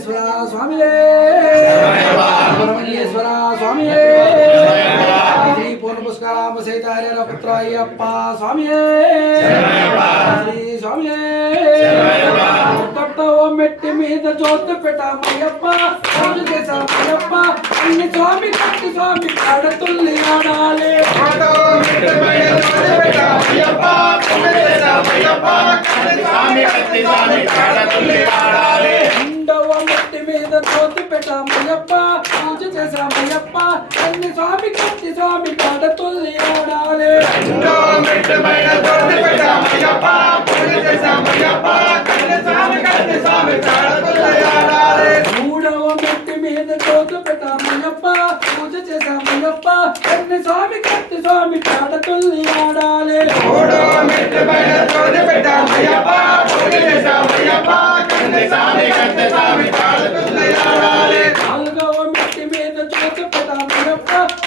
సుబ్రహ్మణ్యేశ్వర స్వామియే సుబ్రహ్మణ్యేశ్వర స్వామియే. శ్రీ పూర్ణ పుష్కరామ సైతార్య పుత్ర అయ్యప్ప స్వామియే. శ్రీ స్వామియే. కొత్త మెట్టి మీద జోతు పెట్టామయ్యప్ప స్వామి చేశామయ్యప్ప అన్ని స్వామి కట్టి స్వామి కడతుల్లి ఆడాలి స్వామి తోతి పెట్టామయ్యప్ప పూజ చేశామయ్యప్ప అన్ని స్వామి కట్టి స్వామి కడతుల్లి ఆడాలి. మూడవ మట్టి మీద తోతి పెట్టామయ్యప్ప పూజ చేశామయ్యప్ప అన్ని స్వామి కట్టి స్వామి కడతుల్లి ఆడాలి. నాలుగవ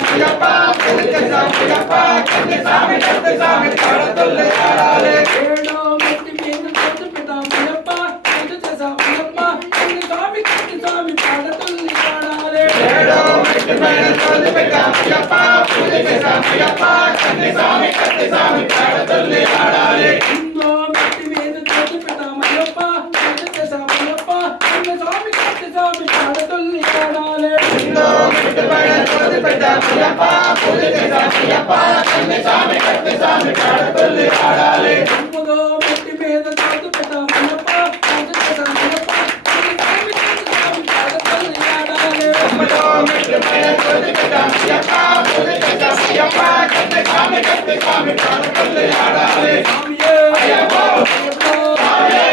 கண்ணுகப்பா கண்ணுக்கு சாமிகப்பா கண்ணு சாமி கத்து சாமி கடத்துள்ள யாராலே ஏழோ மெட்டி மீன் கொத்து பிதா முனப்பா கண்ணு சசா முனப்பா கண்ணு சாமி கத்து சாமி கடத்துள்ள யாராலே ஏழோ மெட்டி மீன் கொத்து பிதா முனப்பா கண்ணு சசா முனப்பா கண்ணு சாமி கத்து சாமி கடத்துள்ள யாராலே சாமி கத்து சாமி கடத்துள்ள யாராலே పొద్దుపెట్ట పుల్లప్ప పూజ చేసా పుల్లప్ప కన్ను సామి కత్తి సామి కాడతల్లి ఆడాలి అమ్మదో మట్టి మీద తోడు పెట్ట పుల్లప్ప పూజ చేసా పుల్లప్ప అమ్మదో మట్టి మీద తోడు పెట్ట పుల్లప్ప పూజ చేసా పుల్లప్ప కత్తి సామి కత్తి సామి కాడతల్లి ఆడాలి అయ్యప్ప అయ్యప్ప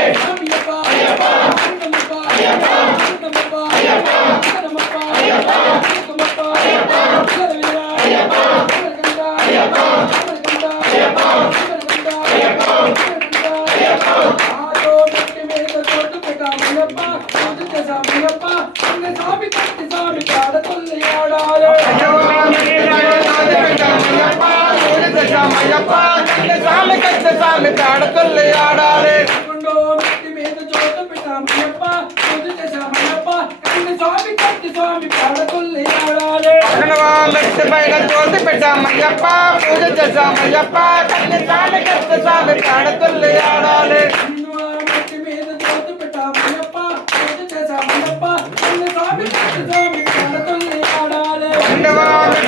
అయ్యప్ప అయ్యప్ప సామె కట్ట సామె తాడతల్లి ఆడాలి పైన తోసి పెట్టామయ్యప్ప పూజ చేశామయ్యప్ప కన్ను సామె కట్ట సామె తాడతల్లి ఆడాలి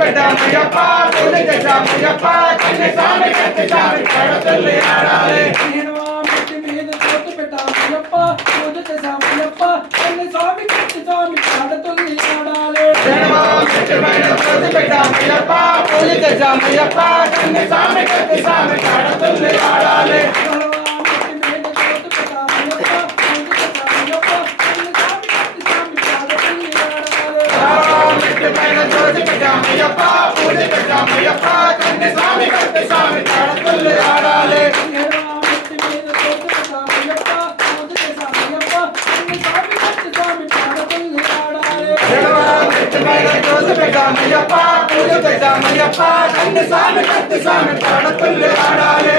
పెద్దామయ్యప్ప తొలి దశామయ్యప్ప కన్య స్వామి కత్తి స్వామి కడతల్లి ఆడాలి నేను ఆ మెట్టి మీద చోటు పెట్టామయ్యప్ప తొలి దశామయ్యప్ప కన్య స్వామి కత్తి స్వామి కడతల్లి ఆడాలి నేను ఆ మెట్టి మీద చోటు పెట్టామయ్యప్ప తొలి దశామయ్యప్ప కన్య స్వామి కత్తి స్వామి కడ రామయ్యప్ప పూజక రామయ్యప్ప కన్నె స్వామి కట్టె స్వామి కడతల్లి ఆడాలి రామయ్యప్ప పూజక రామయ్యప్ప కన్నె స్వామి కట్టె స్వామి కడతల్లి ఆడాలి